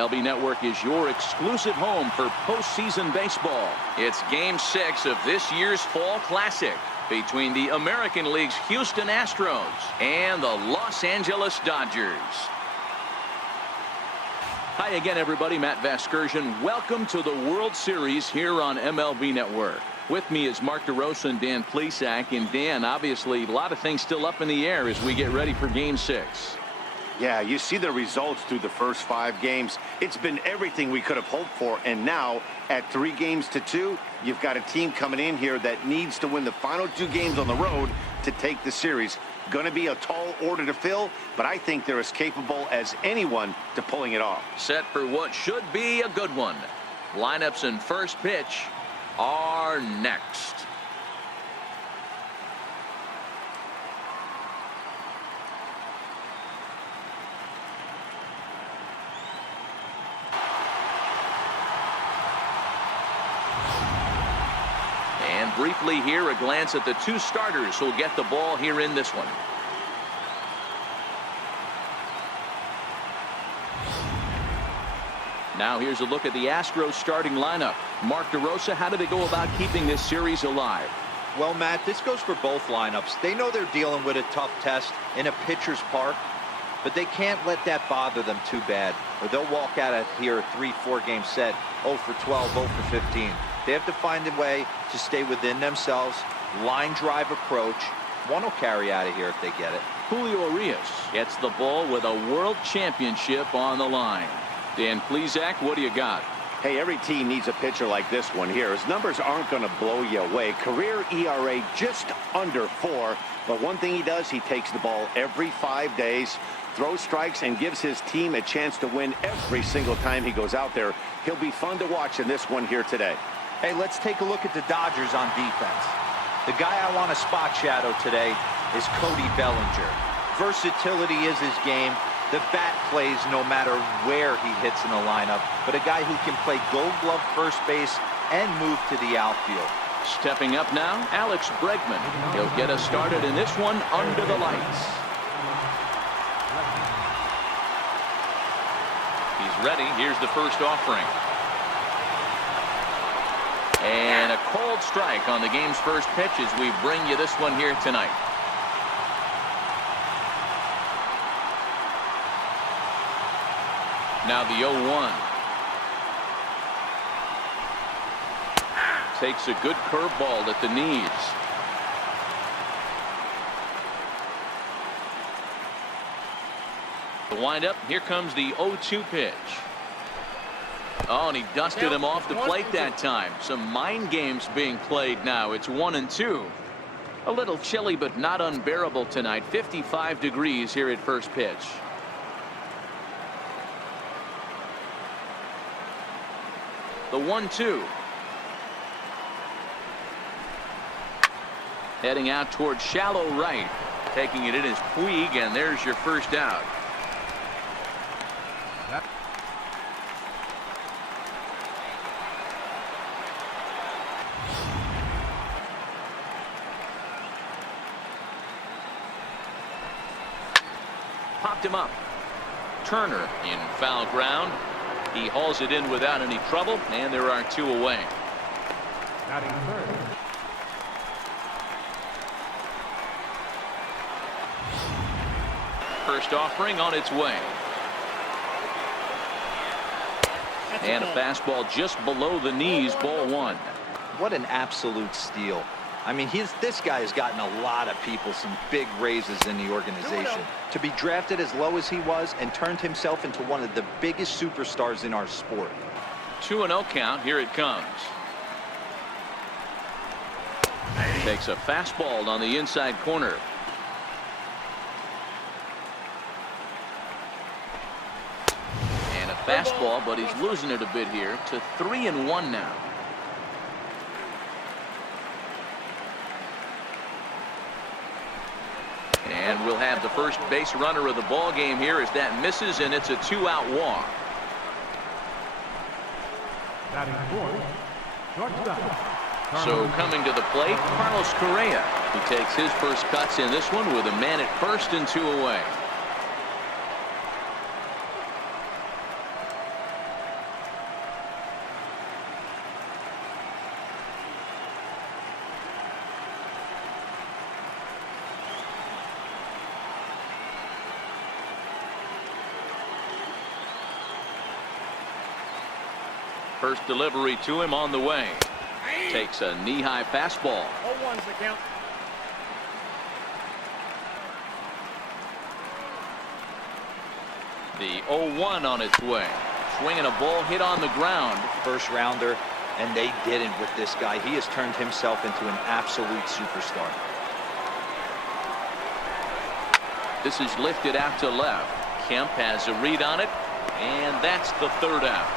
MLB Network is your exclusive home for postseason baseball. It's Game 6 of this year's Fall Classic between the American League's Houston Astros and the Los Angeles Dodgers. Hi again, everybody. Matt Vasgersian. Welcome to the World Series here on MLB Network. With me is Mark DeRosa and Dan Plesac. And Dan, obviously, a lot of things still up in the air as we get ready for Game 6. Yeah, you see the results through the first 5 games. It's been everything we could have hoped for. And now, at 3-2, you've got a team coming in here that needs to win the final 2 games on the road to take the series. Going to be a tall order to fill, but I think they're as capable as anyone to pulling it off. Set for what should be a good one. Lineups and first pitch are next. And briefly here, a glance at the 2 starters who'll get the ball here in this one. Now here's a look at the Astros starting lineup. Mark DeRosa, how do they go about keeping this series alive? Well, Matt, this goes for both lineups. They know they're dealing with a tough test in a pitcher's park, but they can't let that bother them too bad, or they'll walk out of here a 3-4 game set, 0 for 12, 0 for 15. They have to find a way to stay within themselves, line drive approach. One will carry out of here if they get it. Julio Urias gets the ball with a world championship on the line. Dan Plesac, what do you got? Hey, every team needs a pitcher like this one here. His numbers aren't going to blow you away. Career ERA just under 4. But one thing he does, he takes the ball every 5 days, throws strikes, and gives his team a chance to win every single time he goes out there. He'll be fun to watch in this one here today. Hey, let's take a look at the Dodgers on defense. The guy I want to spot shadow today is Cody Bellinger. Versatility is his game. The bat plays no matter where he hits in the lineup, but a guy who can play Gold Glove first base and move to the outfield. Stepping up now, Alex Bregman. He'll get us started in this one under the lights. He's ready. Here's the first offering. And a cold strike on the game's first pitch as we bring you this one here tonight. Now the 0-1. Takes a good curveball at the knees. The windup. Here comes the 0-2 pitch. Oh, and he dusted him off the plate that time. Some mind games being played now. It's 1-2. A little chilly, but not unbearable tonight. 55 degrees here at first pitch. The 1-2. Heading out towards shallow right. Taking it in is Puig, and there's your first out. Popped him up. Turner in foul ground. He hauls it in without any trouble, and there are 2 away. First offering on its way. And a fastball just below the knees, ball 1. What an absolute steal. I mean, this guy has gotten a lot of people some big raises in the organization. To be drafted as low as he was and turned himself into one of the biggest superstars in our sport. 2-0 count. Here it comes. Takes a fastball on the inside corner. And a fastball, but he's losing it a bit here to 3-1 now. And we'll have the first base runner of the ball game here as that misses, and it's a 2-out walk. So coming to the plate, Carlos Correa. He takes his first cuts in this one with a man at first and 2 away. First delivery to him on the way. Takes a knee-high fastball. 0-1's the count. The 0-1 on its way. Swinging a ball hit on the ground. First rounder, and they didn't with this guy. He has turned himself into an absolute superstar. This is lifted out to left. Kemp has a read on it, and that's the third out.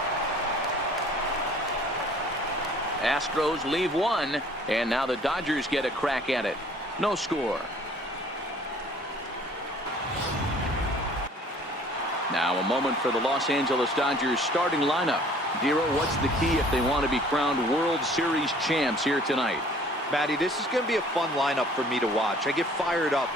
Astros leave one, and now the Dodgers get a crack at it. No score. Now a moment for the Los Angeles Dodgers starting lineup. Dero, what's the key if they want to be crowned World Series champs here tonight? Matty, this is going to be a fun lineup for me to watch. I get fired up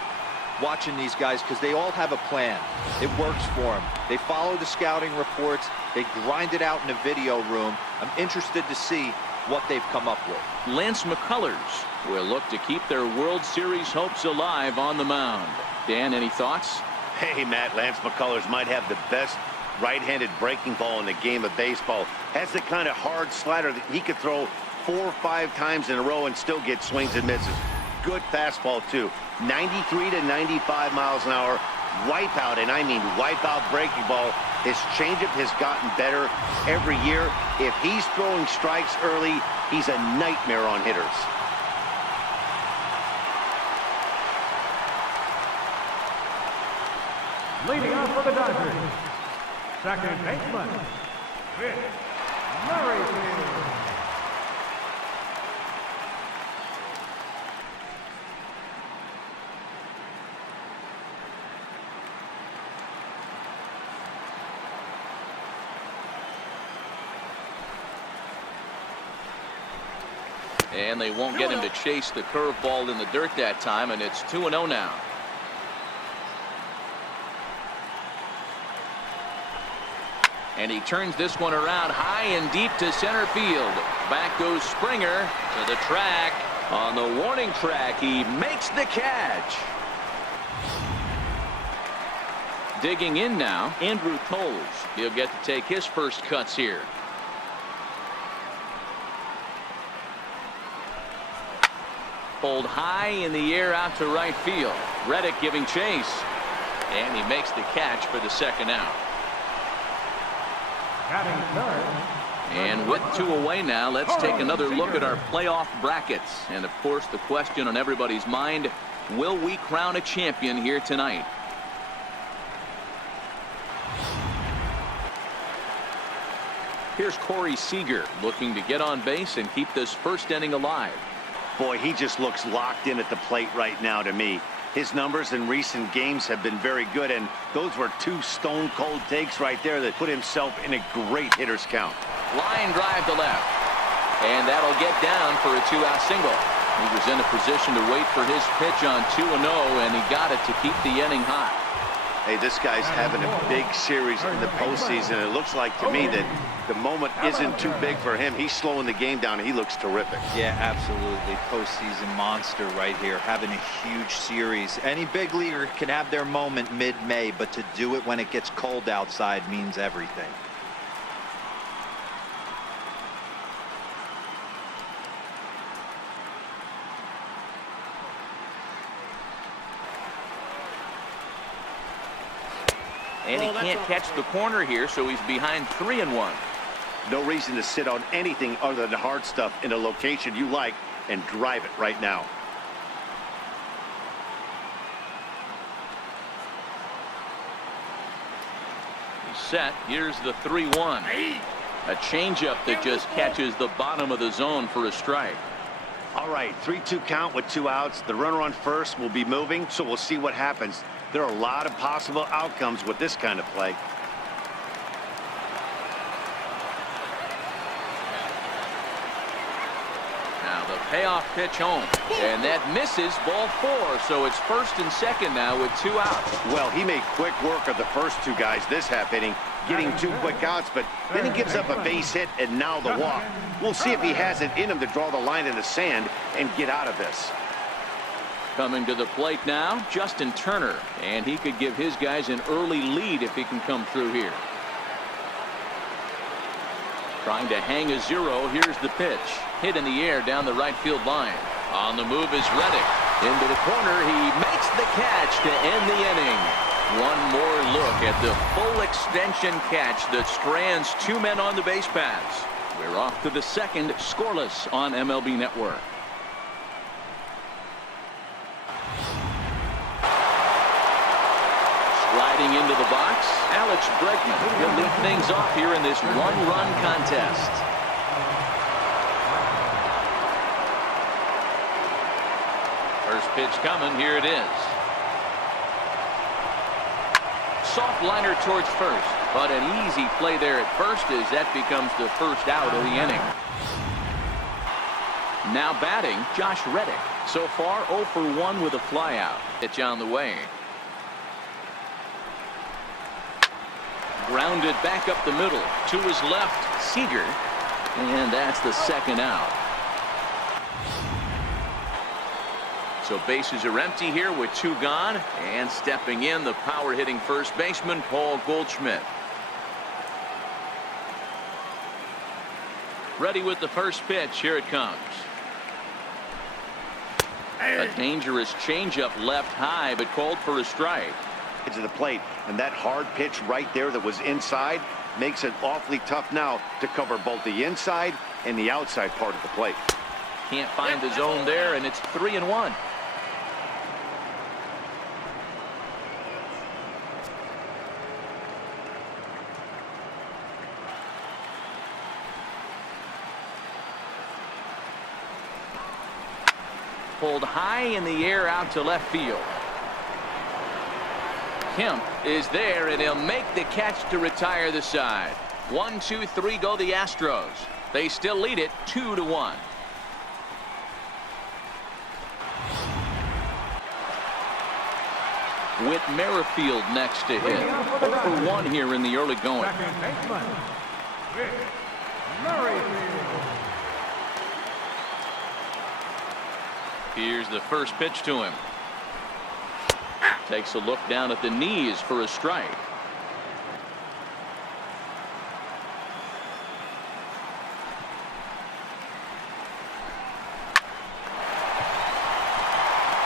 watching these guys because they all have a plan. It works for them. They follow the scouting reports. They grind it out in the video room. I'm interested to see what they've come up with. Lance McCullers will look to keep their World Series hopes alive on the mound. Dan, any thoughts? Hey, Matt, Lance McCullers might have the best right-handed breaking ball in the game of baseball. Has the kind of hard slider that he could throw 4 or 5 times in a row and still get swings and misses. Good fastball, too. 93 to 95 miles an hour. Wipeout, and I mean wipeout breaking ball. His changeup has gotten better every year. If he's throwing strikes early, he's a nightmare on hitters. Leading off for the Dodgers, second baseman, Merrifield. And they won't get him to chase the curveball in the dirt that time, and it's 2-0 now. And he turns this one around high and deep to center field. Back goes Springer to the track. On the warning track, he makes the catch. Digging in now, Andrew Toles. He'll get to take his first cuts here. Pulled high in the air out to right field. Reddick giving chase. And he makes the catch for the second out. And with 2 away now, let's take another look at our playoff brackets. And of course, the question on everybody's mind, will we crown a champion here tonight? Here's Corey Seager looking to get on base and keep this first inning alive. Boy, he just looks locked in at the plate right now to me. His numbers in recent games have been very good, and those were 2 stone-cold takes right there that put himself in a great hitter's count. Line drive to left. And that'll get down for a 2-out single. He was in a position to wait for his pitch on 2-0, and he got it to keep the inning hot. Hey, this guy's having a big series in the postseason. It looks like to me that the moment isn't too big for him. He's slowing the game down. He looks terrific. Yeah, absolutely. Postseason monster right here, having a huge series. Any big leaguer can have their moment mid-May, but to do it when it gets cold outside means everything. And he can't catch the corner here, so he's behind 3-1. No reason to sit on anything other than hard stuff in a location you like and drive it right now. He's set. Here's the 3-1. A changeup that just catches the bottom of the zone for a strike. All right, 3-2 count with 2 outs. The runner on first will be moving, so we'll see what happens. There are a lot of possible outcomes with this kind of play. Now the payoff pitch home, and that misses, ball 4, so it's first and second now with 2 outs. Well, he made quick work of the first 2 guys this half inning, getting 2 quick outs, but then he gives up a base hit and now the walk. We'll see if he has it in him to draw the line in the sand and get out of this. Coming to the plate now, Justin Turner, and he could give his guys an early lead if he can come through here. Trying to hang a 0. Here's the pitch. Hit in the air down the right field line. On the move is Reddick. Into the corner. He makes the catch to end the inning. One more look at the full extension catch that strands 2 men on the base paths. We're off to the second, scoreless on MLB Network. Sliding into the box, Alex Bregman will lead things off here in this one-run contest. First pitch coming. Here it is. Soft liner towards first, but an easy play there at first as that becomes the first out of the inning. Now batting, Josh Reddick. So far 0 for 1 with a flyout. Pitch on the way. Grounded back up the middle. To his left, Seager. And that's the second out. So bases are empty here with 2 gone. And stepping in, the power hitting first baseman, Paul Goldschmidt. Ready with the first pitch. Here it comes. A dangerous changeup left high, but called for a strike. To the plate, and that hard pitch right there that was inside makes it awfully tough now to cover both the inside and the outside part of the plate. Can't find the zone there, and it's 3-1. Pulled high in the air out to left field. Kemp is there, and he'll make the catch to retire the side. 1, 2, 3 go the Astros. They still lead it 2-1. With Merrifield next to hit. 0 for 1 here in the early going. Second baseman, Merrifield. Here's the first pitch to him. Takes a look down at the knees for a strike.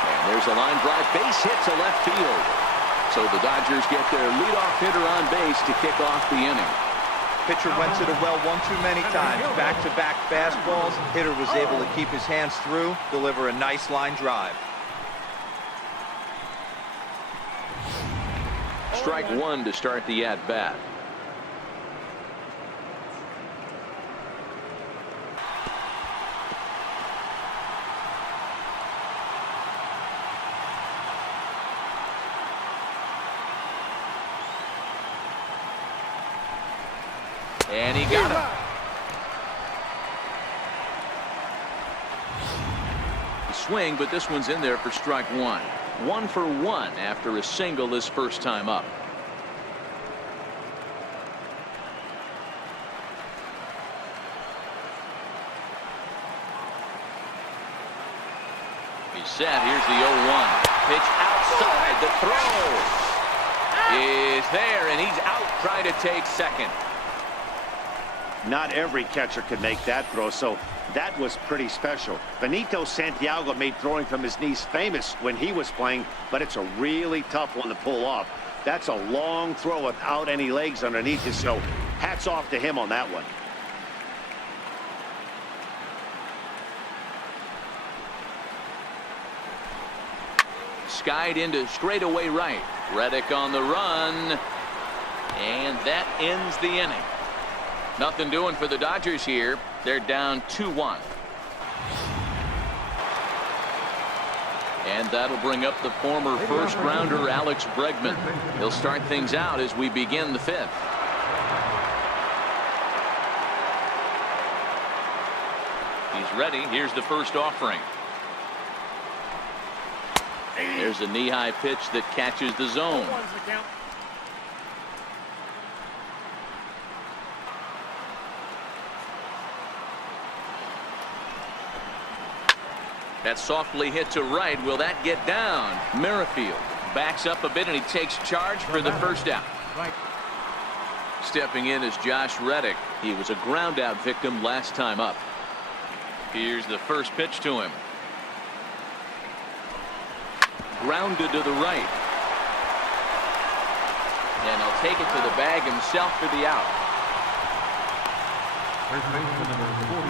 And there's a line drive, base hit to left field. So the Dodgers get their leadoff hitter on base to kick off the inning. Pitcher went to the well one too many times. Back-to-back fastballs. Hitter was able to keep his hands through, deliver a nice line drive. Strike 1 to start the at-bat. And he got him. Swing, but this one's in there for strike 1. 1 for 1 after a single his first time up. He's set. Here's the 0-1. Pitch outside. The throw is there, and he's out trying to take second. Not every catcher can make that throw, so that was pretty special. Benito Santiago made throwing from his knees famous when he was playing, but it's a really tough one to pull off. That's a long throw without any legs underneath it, so hats off to him on that one. Skied into straightaway right. Reddick on the run, and that ends the inning. Nothing doing for the Dodgers here. They're down 2-1. And that'll bring up the former first-rounder Alex Bregman. He'll start things out as we begin the 5th. He's ready. Here's the first offering. There's a knee-high pitch that catches the zone. That softly hit to right. Will that get down? Merrifield backs up a bit, and he takes charge for the first out. stepping in is Josh Reddick. He was a ground out victim last time up. Here's the first pitch to him. Grounded to the right. And he'll take it to the bag himself for the out. First baseman number 40.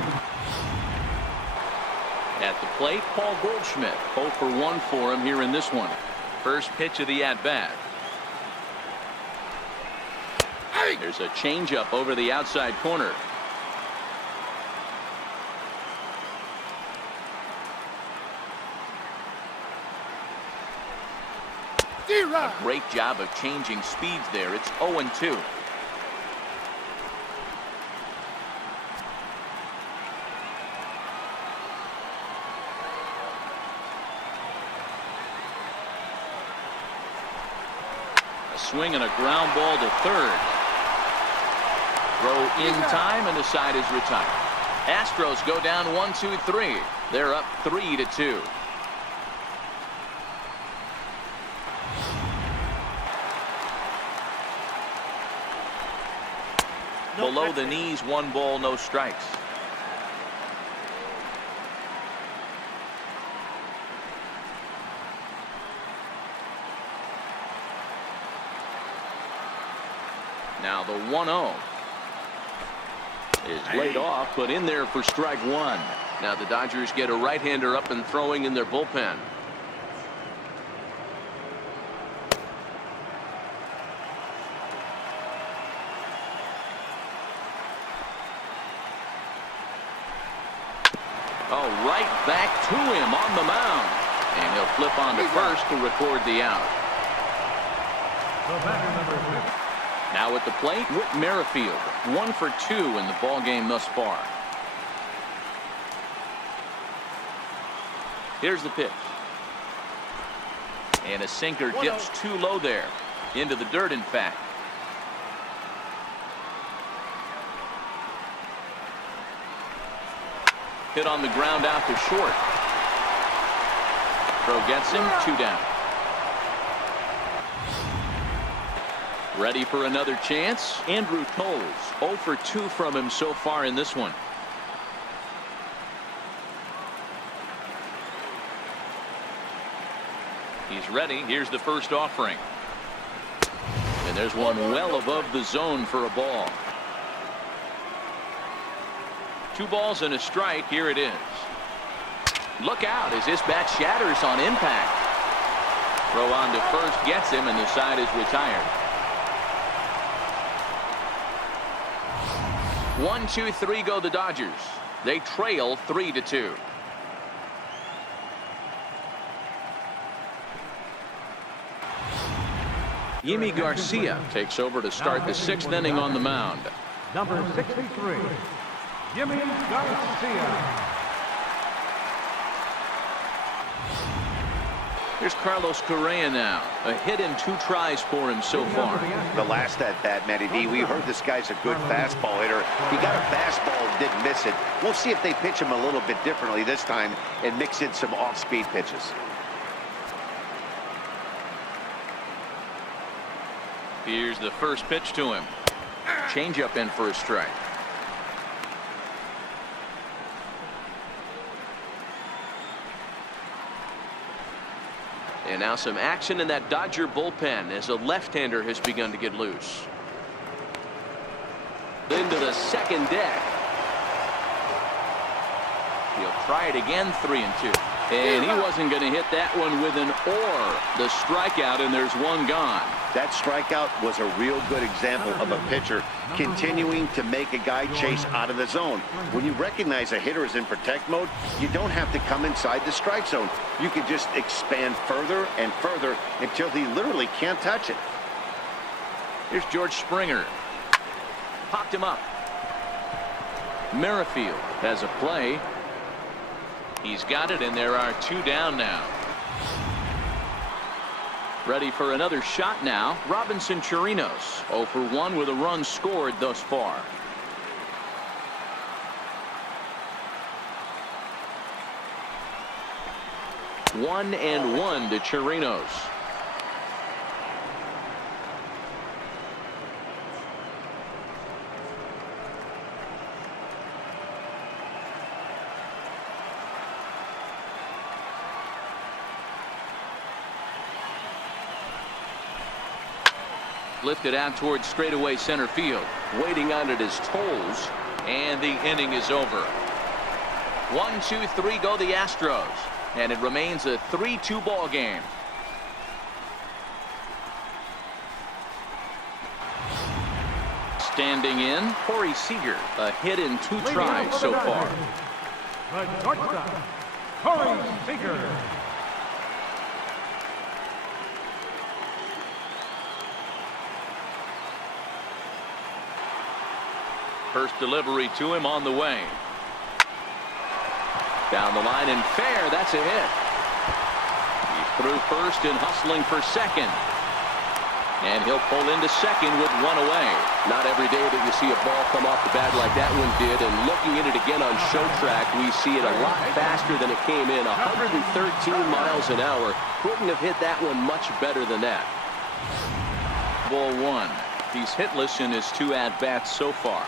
At the plate, Paul Goldschmidt. 0 for 1 for him here in this one. First pitch of the at-bat. There's a changeup over the outside corner. A great job of changing speeds there. It's 0-2. A swing and a ground ball to third. Throw in time, and the side is retired. Astros go down 1-2-3. They're up 3-2. Below the knees, 1 ball, no strikes. Now the 1-0 is laid off, but in there for strike 1. Now the Dodgers get a right-hander up and throwing in their bullpen. Oh, right back to him on the mound. And he'll flip on to first to record the out. The batter number 6. Now at the plate, Whit Merrifield. 1 for 2 in the ball game thus far. Here's the pitch. And a sinker dips too low there. Into the dirt, in fact. Hit on the ground out to short. Throw gets him, 2 down. Ready for another chance. Andrew Toles, 0 for 2 from him so far in this one. He's ready. Here's the first offering. And there's one well above the zone for a ball. 2 balls and a strike. Here it is. Look out as this bat shatters on impact. Throw on to first gets him, and the side is retired. 1-2-3 go the Dodgers. They trail 3-2. Yimi Garcia takes over to start the 6th inning on the mound. Number 63. Yimi Garcia. Here's Carlos Correa now. A hit and 2 tries for him so far. The last at bat, Matty D, we heard this guy's a good fastball hitter. He got a fastball and didn't miss it. We'll see if they pitch him a little bit differently this time and mix in some off-speed pitches. Here's the first pitch to him. Changeup in for a strike. And now some action in that Dodger bullpen as a left-hander has begun to get loose. Into the second deck. He'll try it again, 3-2. And he wasn't going to hit that one with an or. The strikeout, and there's one gone. That strikeout was a real good example of a pitcher continuing to make a guy chase out of the zone. When you recognize a hitter is in protect mode, you don't have to come inside the strike zone. You can just expand further and further until he literally can't touch it. Here's George Springer. Popped him up. Merrifield has a play. He's got it, and there are 2 down now. Ready for another shot now. Robinson Chirinos, 0 for 1 with a run scored thus far. One and 1 to Chirinos. Lifted out towards straightaway center field. Waiting on it his toes. And the inning is over. 1, 2, 3 go the Astros. And it remains a 3-2 ball game. Standing in, Corey Seager. A hit in 2 tries so far. The shortstop, Corey Seager. First delivery to him on the way. Down the line and fair. That's a hit. He's through first and hustling for second. And he'll pull into second with 1 away. Not every day that you see a ball come off the bat like that one did. And looking at it again on show track, we see it a lot faster than it came in. 113 miles an hour. Couldn't have hit that one much better than that. Ball 1. He's hitless in his 2 at-bats so far.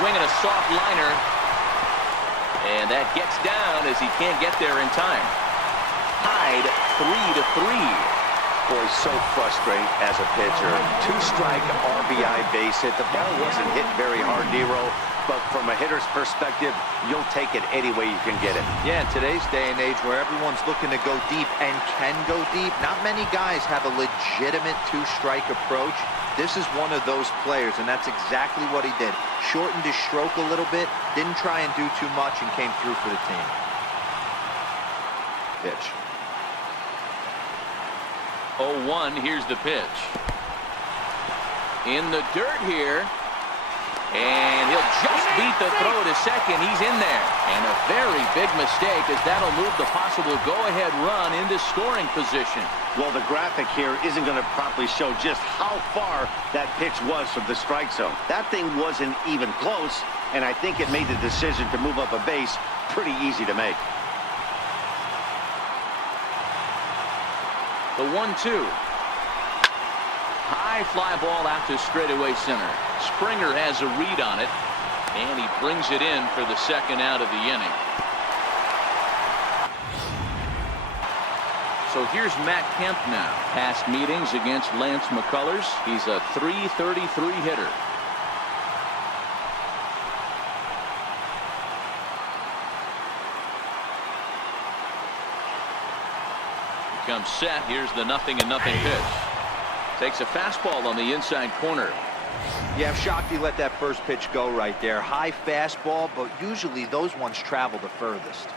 Swinging a soft liner. And that gets down as he can't get there in time. Tied 3-3. Boy, so frustrating as a pitcher. 2-strike RBI base hit. The ball wasn't hit very hard, Nero. But from a hitter's perspective, you'll take it any way you can get it. Yeah, in today's day and age where everyone's looking to go deep and can go deep, not many guys have a legitimate 2-strike approach. This is one of those players, and that's exactly what he did. Shortened his stroke a little bit, didn't try and do too much, and came through for the team. Pitch. 0-1. Here's the pitch. In the dirt here. And he'll just beat the throw to second. He's in there. And a very big mistake, as that'll move the possible go-ahead run into scoring position. Well, the graphic here isn't going to properly show just how far that pitch was from the strike zone. That thing wasn't even close, and I think it made the decision to move up a base pretty easy to make. The 1-2. High fly ball out to straightaway center. Springer has a read on it, and he brings it in for the second out of the inning. So here's Matt Kemp now. Past meetings against Lance McCullers. He's a .333 hitter. Comes set. Here's the 0-0 pitch. Takes a fastball on the inside corner. Yeah, I'm shocked he let that first pitch go right there. High fastball, but usually those ones travel the furthest.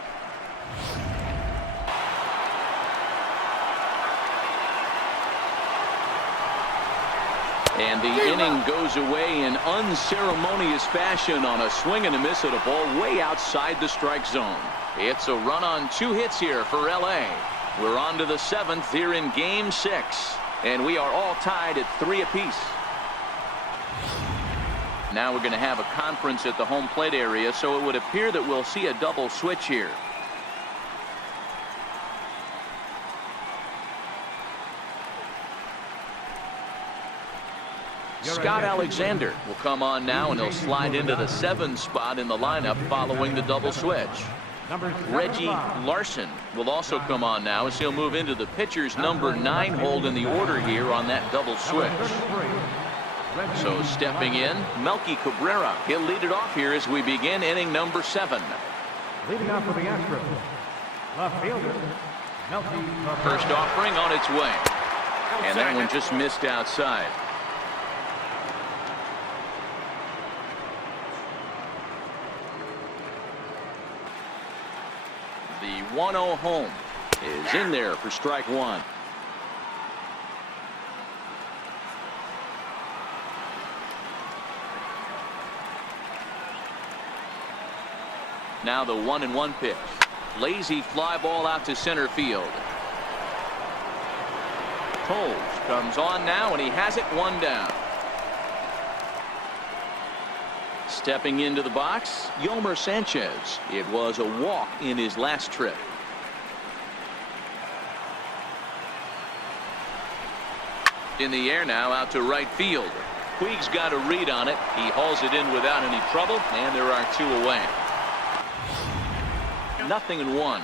And the inning goes away in unceremonious fashion on a swing and a miss at a ball way outside the strike zone. It's a run on 2 hits here for LA. We're on to the 7th here in Game 6. And we are all tied at 3 apiece. Now we're going to have a conference at the home plate area, so it would appear that we'll see a double switch here. Scott Alexander will come on now, and he'll slide into the 7 spot in the lineup following the double switch. Reggie Larson will also come on now as he'll move into the pitcher's number 9 hold in the order here on that double switch. So stepping in, Melky Cabrera. He'll lead it off here as we begin inning number 7. Leading off for the Astros, left fielder, Melky Cabrera. First offering on its way. And that one just missed outside. The 1-0 home is in there for strike 1. Now the 1-1 pitch. Lazy fly ball out to center field. Toles comes on now, and he has it 1 down. Stepping into the box, Yomer Sanchez. It was a walk in his last trip. In the air now, out to right field. Puig's got a read on it. He hauls it in without any trouble, and there are 2 away. 0-1.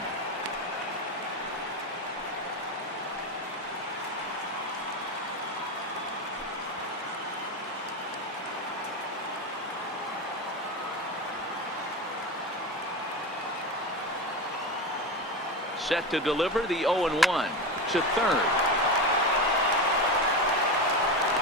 Set to deliver the 0-1 to third.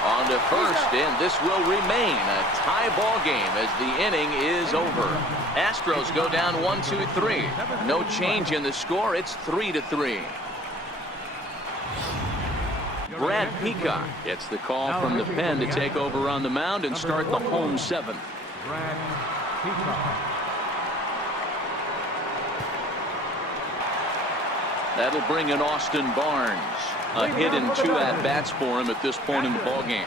On to first, and this will remain a tie ball game as the inning is over. Astros go down 1-2-3. No change in the score. It's 3-3. Brad Peacock gets the call from the pen to take over on the mound and start the home 7th. Brad Peacock. That'll bring in Austin Barnes. A hit and 2 at-bats for him at this point in the ballgame.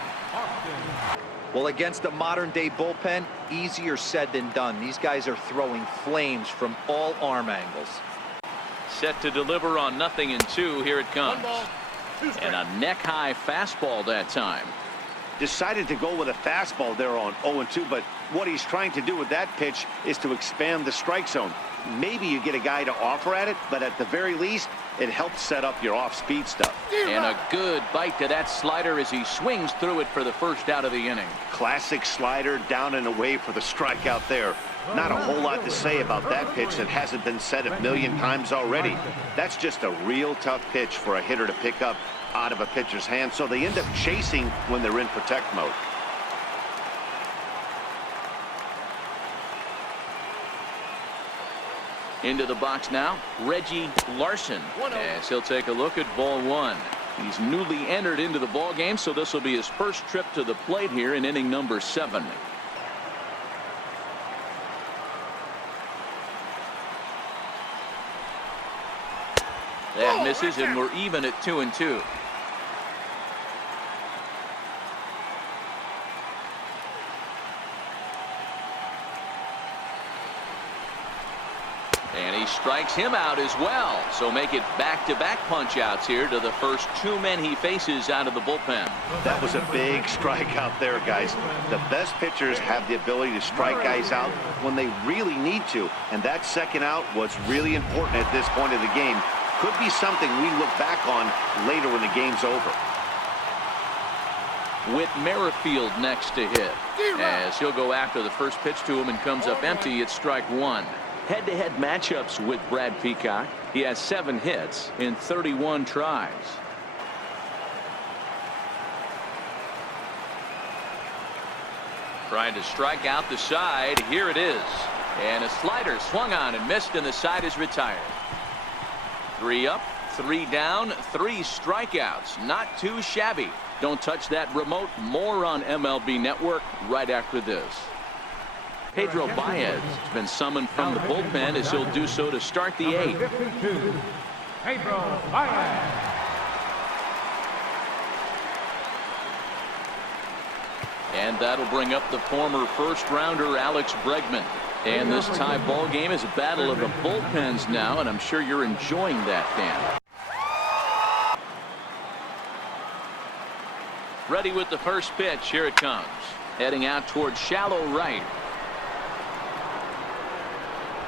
Well, against a modern-day bullpen, easier said than done. These guys are throwing flames from all arm angles. Set to deliver on 0-2. Here it comes. And a neck-high fastball that time. Decided to go with a fastball there on 0-2, but what he's trying to do with that pitch is to expand the strike zone. Maybe you get a guy to offer at it, but at the very least, it helps set up your off-speed stuff. And a good bite to that slider as he swings through it for the first out of the inning. Classic slider down and away for the strikeout there. Not a whole lot to say about that pitch that hasn't been said a million times already. That's just a real tough pitch for a hitter to pick up out of a pitcher's hand, so they end up chasing when they're in protect mode. Into the box now, Reggie Larson, as he'll take a look at ball 1. He's newly entered into the ball game, so this will be his first trip to the plate here in inning number 7. That misses, and we're even at 2-2. And he strikes him out as well. So make it back-to-back punch-outs here to the first 2 men he faces out of the bullpen. That was a big strikeout there, guys. The best pitchers have the ability to strike guys out when they really need to. And that second out was really important at this point of the game. Could be something we look back on later when the game's over. Whit Merrifield next to hit, as he'll go after the first pitch to him and comes up empty. It's strike 1. Head-to-head matchups with Brad Peacock. He has 7 hits in 31 tries. Trying to strike out the side. Here it is. And a slider swung on and missed, and the side is retired. 3 up, 3 down, 3 strikeouts. Not too shabby. Don't touch that remote. More on MLB Network right after this. Pedro Baez has been summoned from the bullpen as he'll do so to start the 8th. 52, Pedro Baez. And that'll bring up the former first-rounder Alex Bregman. And this tie ball game is a battle of the bullpens now, and I'm sure you're enjoying that, Dan. Ready with the first pitch. Here it comes. Heading out towards shallow right.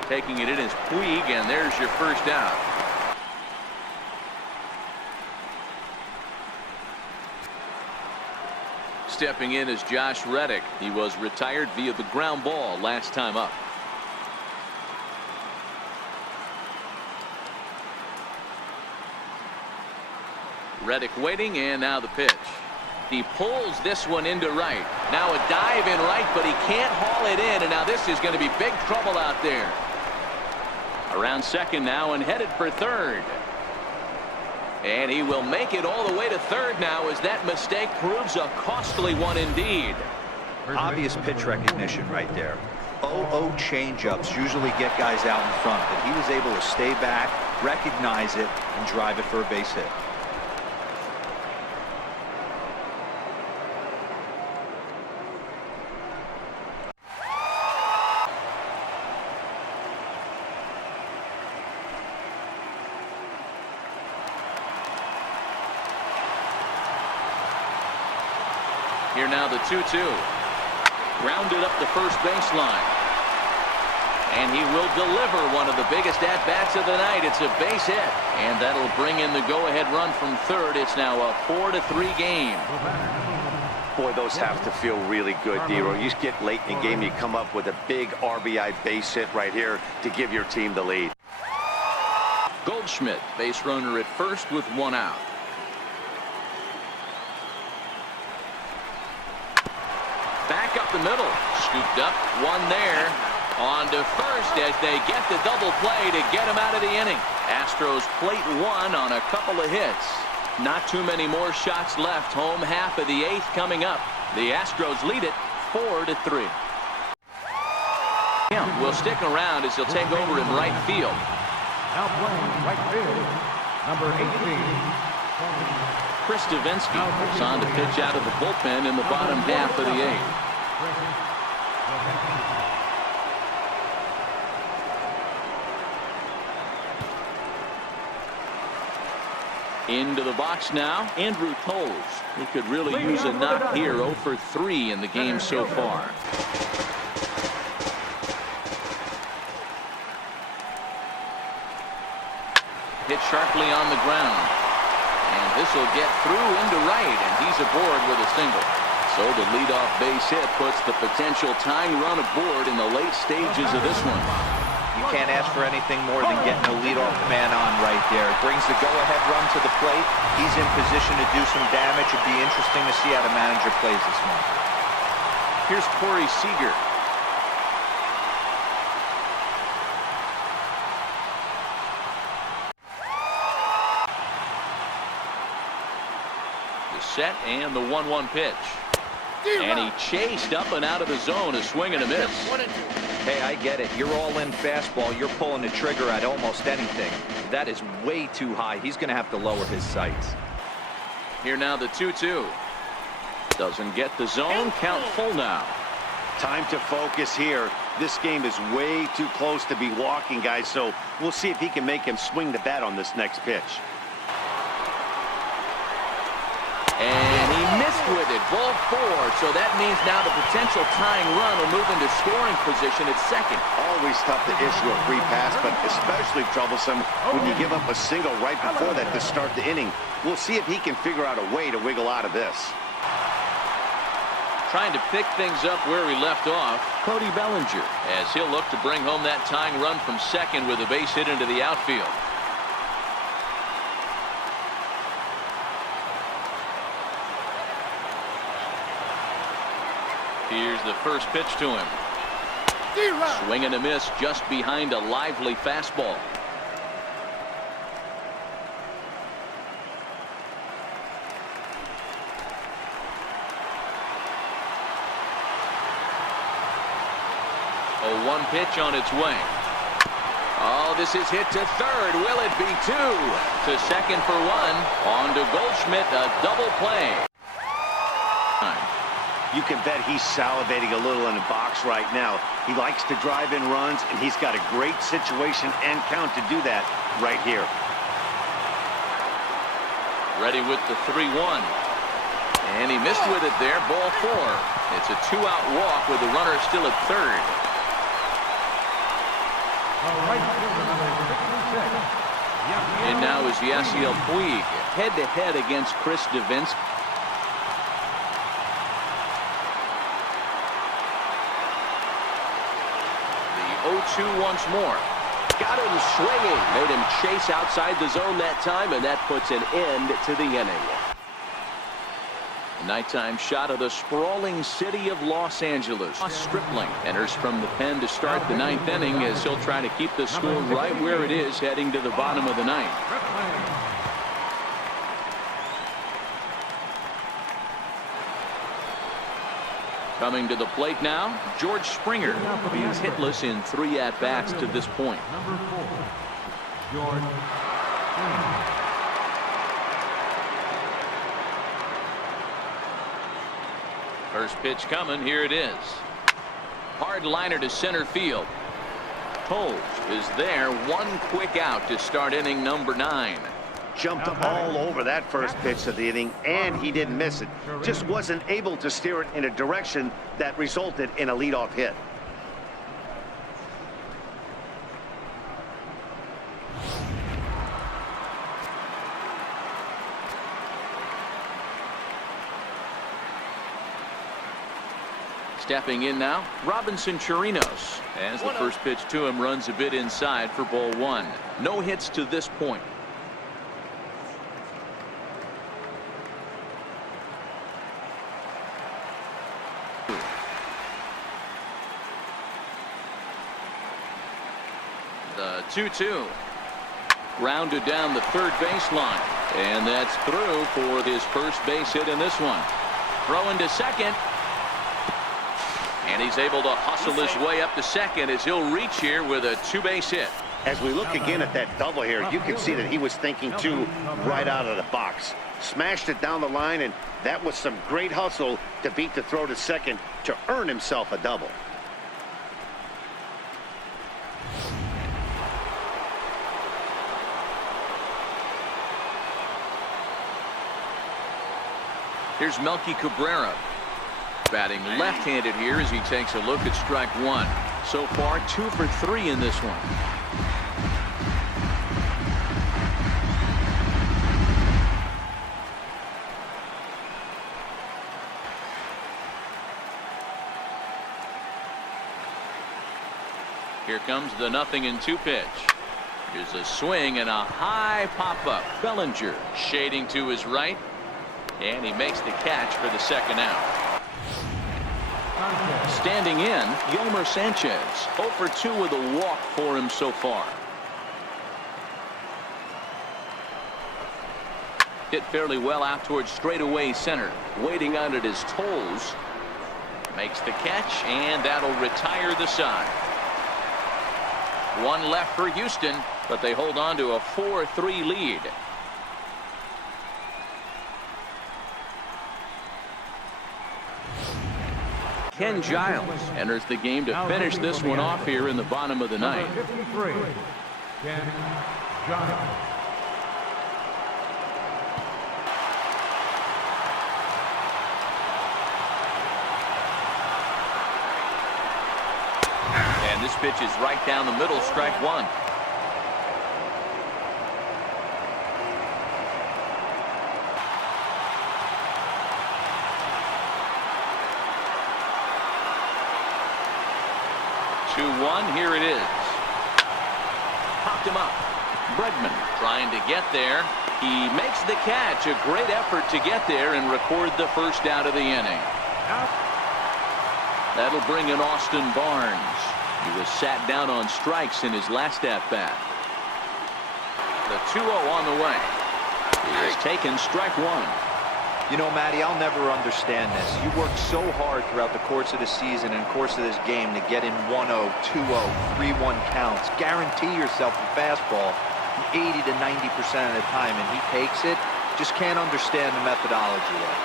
Taking it in is Puig, and there's your first out. Stepping in is Josh Reddick. He was retired via the ground ball last time up. Reddick waiting, and now the pitch. He pulls this one into right. Now a dive in right, but he can't haul it in, and now this is going to be big trouble out there. Around second now and headed for third. And he will make it all the way to third now as that mistake proves a costly one indeed. Obvious pitch recognition right there. 0-0 changeups usually get guys out in front, but he was able to stay back, recognize it, and drive it for a base hit. Here now the 2-2. Grounded up the first baseline. And he will deliver one of the biggest at-bats of the night. It's a base hit. And that'll bring in the go-ahead run from third. It's now a 4-3 game. Boy, those have to feel really good, D-Roy. You get late in the game, you come up with a big RBI base hit right here to give your team the lead. Goldschmidt, base runner at first with one out. Back up the middle. Scooped up, one there. On to first as they get the double play to get him out of the inning. Astros plate one on a couple of hits. Not too many more shots left. Home half of the 8th coming up. The Astros lead it 4-3. Will stick around as he'll take over in right field. Now playing right field, number 18. Chris Davinsky is on to pitch out of the bullpen in the bottom half of the 8th. Into the box now, Andrew Toles. He could really use a knock here. 0 for 3 in the game so far. Hit sharply on the ground. And this will get through into right, and he's aboard with a single. So the leadoff base hit puts the potential tying run aboard in the late stages of this one. You can't ask for anything more than getting a leadoff man on right there. It brings the go-ahead run to the plate. He's in position to do some damage. It'd be interesting to see how the manager plays this one. Here's Corey Seager. The set and the 1-1 pitch. And he chased up and out of the zone, a swing and a miss. Hey, I get it. You're all in fastball. You're pulling the trigger at almost anything. That is way too high. He's going to have to lower his sights. Here now the 2-2. Doesn't get the zone. Count full now. Time to focus here. This game is way too close to be walking, guys, so we'll see if he can make him swing the bat on this next pitch. And he missed with it. Ball 4. So that means now the potential tying run will move into scoring position at second. Always tough to issue a free pass, but especially troublesome when you give up a single right before that to start the inning. We'll see if he can figure out a way to wiggle out of this. Trying to pick things up where he left off, Cody Bellinger, as he'll look to bring home that tying run from second with a base hit into the outfield. Here's the first pitch to him. Swing and a miss just behind a lively fastball. A 1 pitch on its way. Oh, this is hit to third. Will it be 2? To second for 1. On to Goldschmidt, a double play. You can bet he's salivating a little in the box right now. He likes to drive in runs, and he's got a great situation and count to do that right here. Ready with the 3-1. And he missed with it there. Ball 4. It's a 2-out walk with the runner still at third. And now is Yasiel Puig head-to-head against Chris Davinsky. The 0-2 once more. Got him swinging. Made him chase outside the zone that time, and that puts an end to the inning. A nighttime shot of the sprawling city of Los Angeles. Stripling enters from the pen to start the 9th inning as he'll try to keep the score right where it is heading to the bottom of the 9th. Coming to the plate now, George Springer. He's hitless in 3 at-bats to this point. Number 4, George Springer. First pitch coming. Here it is. Hard liner to center field. Toles is there. 1 quick out to start inning number 9. jumped all over that first pitch of the inning, and he didn't miss it. Just wasn't able to steer it in a direction that resulted in a leadoff hit. Stepping in now, Robinson Chirinos. As the first pitch to him runs a bit inside for ball one. No hits to this point. The 2-2. Grounded down the third baseline. And that's through for his first base hit in this one. Throwing to second. And he's able to hustle his way up to second as he'll reach here with a two-base hit. As we look again at that double here, you can see that he was thinking two right out of the box. Smashed it down the line, and that was some great hustle to beat the throw to second to earn himself a double. Here's Melky Cabrera. Batting left-handed here as he takes a look at strike one. So far, 2 for 3 in this one. Here comes the 0-2 pitch. Here's a swing and a high pop-up. Bellinger shading to his right. And he makes the catch for the second out. Standing in, Yolmer Sanchez. 0 for 2 with a walk for him so far. Hit fairly well out towards straightaway center. Waiting on it his toes. Makes the catch, and that'll retire the side. One left for Houston, but they hold on to a 4-3 lead. Ken Giles enters the game to finish this one off here in the bottom of the ninth. 53, Ken Giles. And this pitch is right down the middle, strike one. Here it is. Popped him up. Bregman trying to get there. He makes the catch. A great effort to get there and record the first out of the inning. That'll bring in Austin Barnes. He was sat down on strikes in his last at-bat. The 2-0 on the way. He has taken strike one. You know, Matty, I'll never understand this. You worked so hard throughout the course of the season and course of this game to get in 1-0, 2-0, 3-1 counts. Guarantee yourself a fastball 80 to 90% of the time, and he takes it. Just can't understand the methodology there.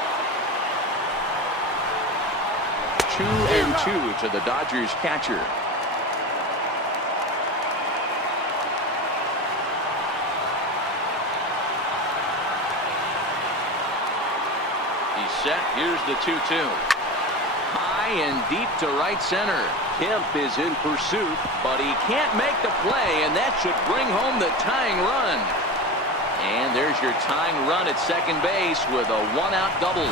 2-2 to the Dodgers catcher. Set. Here's the 2-2. High and deep to right center. Kemp is in pursuit, but he can't make the play, and that should bring home the tying run. And there's your tying run at second base with a one-out double.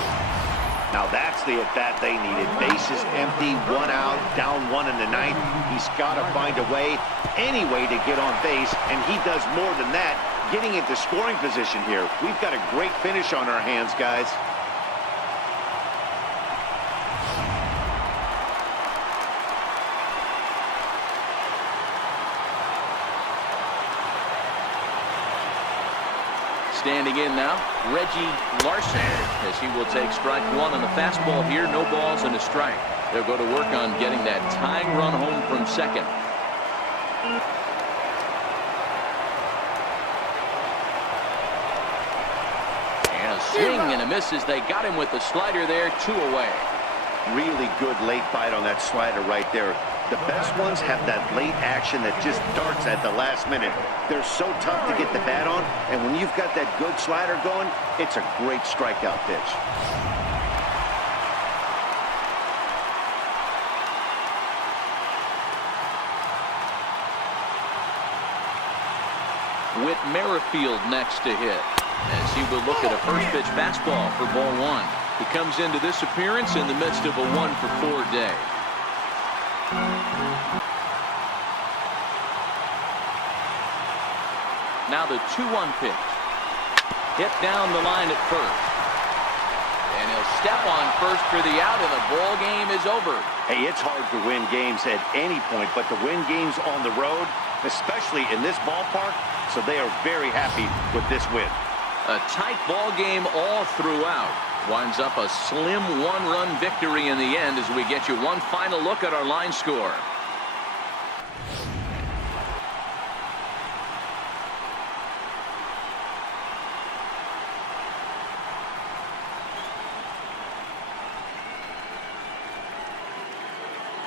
Now that's the at-bat they needed. Bases empty, 1 out, down 1 in the ninth. He's got to find a way, any way to get on base, and he does more than that, getting into scoring position here. We've got a great finish on our hands, guys. Standing in now, Reggie Larson, as he will take strike one on the fastball here. No balls and a strike. They'll go to work on getting that tying run home from second. And a swing and a miss as they got him with the slider there. 2 away. Really good late bite on that slider right there. The best ones have that late action that just darts at the last minute. They're so tough to get the bat on, and when you've got that good slider going, it's a great strikeout pitch. With Merrifield next to hit, as he will look at a first pitch fastball for ball one. He comes into this appearance in the midst of a 1-for-4 day. Now the 2-1 pitch. Hit down the line at first. And he'll step on first for the out, and the ball game is over. Hey, it's hard to win games at any point, but to win games on the road, especially in this ballpark, so they are very happy with this win. A tight ball game all throughout. Winds up a slim 1-run victory in the end as we get you one final look at our line score.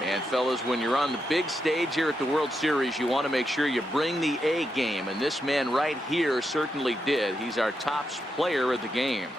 And fellas, when you're on the big stage here at the World Series, you want to make sure you bring the A game, and this man right here certainly did. He's our top player of the game.